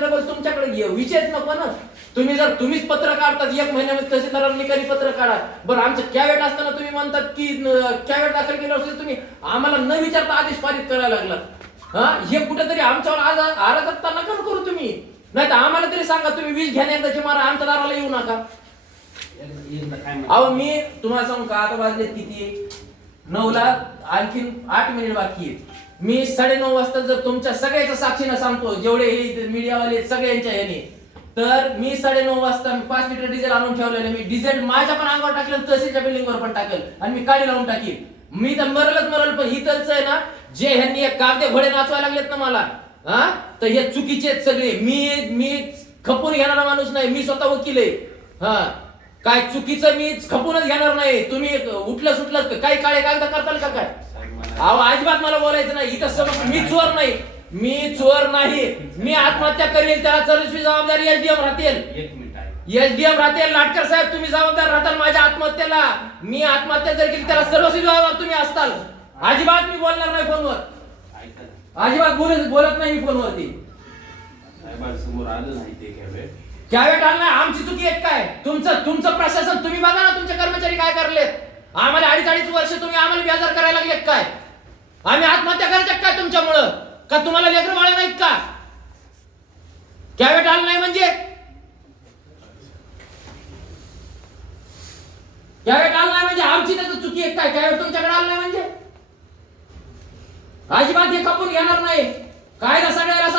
Double तुमच्याकडे विषयच नको ना. तुम्हीच पत्र काढतात 1 महिन्यामध्ये तहसीलदारांना निकाली पत्र काढा. बरं आमचं कॅवेट असताना तुम्ही म्हणतात की कॅवेट दाखल केलं असेल तुम्ही आम्हाला न विचारता आदेश पारित करायला लागला. हे कुठेतरी आमच्यावर अराजकता नका करू तुम्ही. नाही तर आम्हाला तरी सांगा तुम्ही वीज घ्या एकदाची मारा आमच्या दाराला येऊ नका. अहो मी तुम्हाला सांगू का आता वाजले किती 9ला आणखीन 8 मिनिट बाकी आहेत. मी 9:30 वाजता जर तुमच्या सगळ्याच्या साक्षीनं सांगतो जेवढे हे मीडियावाले सगळ्यांच्या याने तर मी 9:30 वाजता 5 लिटर डिझेल आणून ठेवलेलं. मी डिझेल माझ्या पण अंगावर टाकलं तहसीलच्या बिल्डिंगवर पण टाकेल आणि मी काढी लावून टाकीन. मी तर मरल पण इथलच आहे ना जे ह्यांनी कागदे घोडे नाचवायला लागलेत ना मला तर हे चुकीचे आहेत सगळे. मी खपून घेणारा माणूस नाही. मी स्वतः वकील आहे. काय चुकीचं मी खपूनच घेणार नाही. तुम्ही उठलं सुटलं काही काळे कागद करताल का काय? अहो अजिबात मला बोलायचं नाही इथं. समज मी चोर नाही. मी आत्महत्या करेल त्याला सर्वस्वी जबाबदारी एसडीएम राहतील. लाटकर साहेब तुम्ही जबाबदार राहताल माझ्या आत्महत्येला. मी आत्महत्या जर केली त्याला सर्वस्वी जबाबदार तुम्ही असताल. अजिबात मी बोलणार नाही फोनवर. अजिबात बोलत नाही मी फोनवरती. समोर आलं नाही ते कॅवेट आणलं आमची चुकी आहे काय? तुमचं प्रशासन तुम्ही बघा ना तुमचे कर्मचारी काय करलेत. आम्हाला 2.5 वर्ष तुम्ही आम्हाला बेजार करायला लागलेत काय? आम्ही आत्महत्या करायच्या काय तुमच्यामुळं? का तुम्हाला लेकरं बाळ नाहीत का? कॅवेट आणलं नाही म्हणजे कॅवेट आणलं नाही म्हणजे आमची त्याचं चुकी आहे काय? कॅवेट तुमच्याकडे आणलं नाही म्हणजे अजिबात हे खपून घेणार नाही. कायदा सगळ्याला